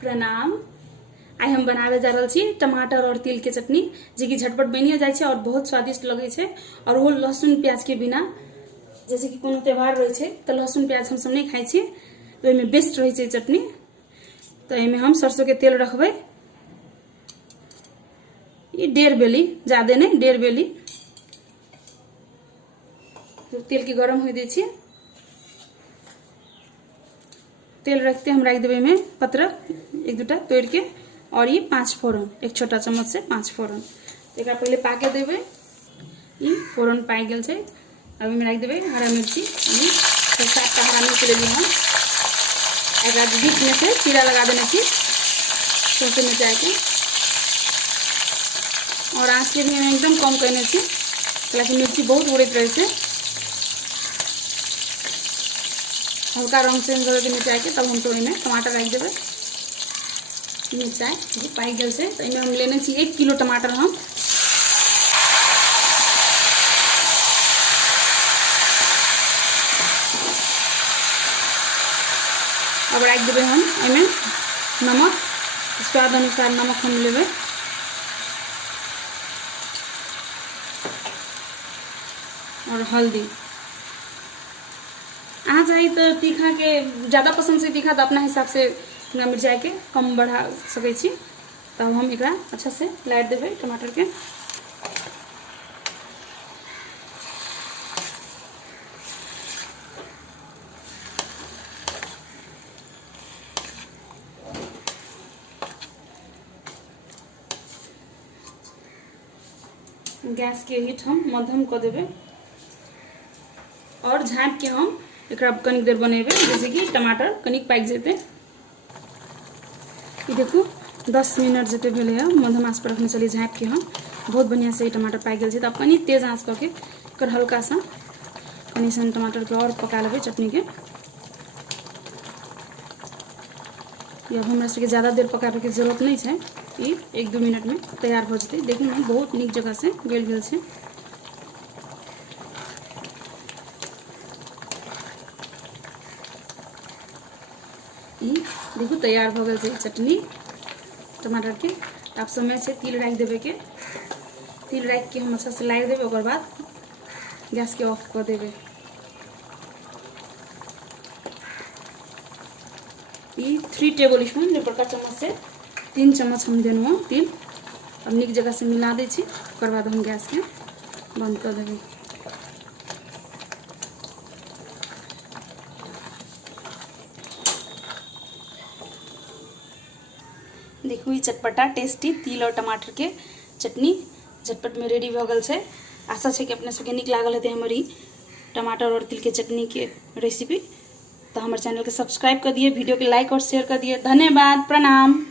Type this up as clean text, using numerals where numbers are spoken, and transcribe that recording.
प्रणाम। आई हम बनावे जा रहल छी टमाटर और तिल के चटनी, जे कि झटपट बनियो जाय छै और बहुत स्वादिष्ट लगे छै। और वो लहसुन प्याज के बिना, जैसे कि कोनो त्योहार रहे छै तो लहसुन प्याज हम सब नहीं खाई छी, तो एमे बेस्ट रहे छै चटनी। तो एमे हम सरसों के तेल रखबे, ये 1.5 बेली, ज्यादा नहीं 1.5 बेली। तो तेल के गरम हो दै छियै। तेल रखते हम रख देवे में पत्रक 1-2टा तोड़ के, और ये 5 फोरन, एक छोटा चम्मच से 5 फोरन। एक पहले पाके देवे, ये फोरन पाक गल है। अब में रख देवे हरा मिर्ची, 7टा हरा मिर्च ले ली हम। एक बीच में से चीरा लगा देने की सौंसे में जाके, और आँच के भी एकदम कम करने की, ताकि मिर्ची बहुत उड़त रहे से। हल्का रंग चेंज हो मिर्चाई के, तब हम तो इनमें टमाटर रख देवे। मिर्चाई पाक गल से, तो इनमें हम लेने 1 किलो टमाटर हम। अब रख देवे हम इनमें नमक, स्वाद अनुसार नमक हम लेवे। और हल्दी, अहाँ चाहिए तो तीखा के ज़्यादा पसंद से तीखा तो अपना हिसाब से मिर्चाई के कम बढ़ा सके छी। तब हम एकरा अच्छा से लाइट देवे टमाटर के। गैस के हीट हम मध्यम कर देवे, और झाँप के हम एकरा कनिक देर बनेबे, जैसे कि टमाटर कनिक पाक जेते। ये देखो 10 मिनट जते भेले है, मध्यम आँच पर रखने चलिए झाँप के हम। बहुत बढ़िया से टमाटर पाक गल है। तो कनी तेज आँच करके कर हल्का सा कनी सन टमाटर के और पका लेबे चटनी के। ये अब हमरा सबके ज़्यादा देर पकाबे के जरूरत नहीं है, ये 1-2 मिनट में तैयार हो जते। देखू ना बहुत नीक जगह से गल गेल है। देखो तैयार हो गई चटनी टमाटर के। आप समय से तिल रख देवे के, तिल रख के हम अच्छा से ला देवे, और बाद गैस के ऑफ कर देवे। ये 3 टेबल स्पून जो बड़का चम्मच से 3 चम्मच हम देनु तिल। अब नीक जगह से मिला दे छी, ओकर बाद हम गैस के बंद कर देवे। देखू ये चटपटा टेस्टी तिल और टमाटर के चटनी झटपट में रेडी हो गल है। आशा है कि अपने सबके नीक लागल है हमारी टमाटर और तिल के चटनी के रेसिपी। तो हमारे चैनल के सब्सक्राइब कर दिए, वीडियो के लाइक और शेयर कर दिए। धन्यवाद, प्रणाम।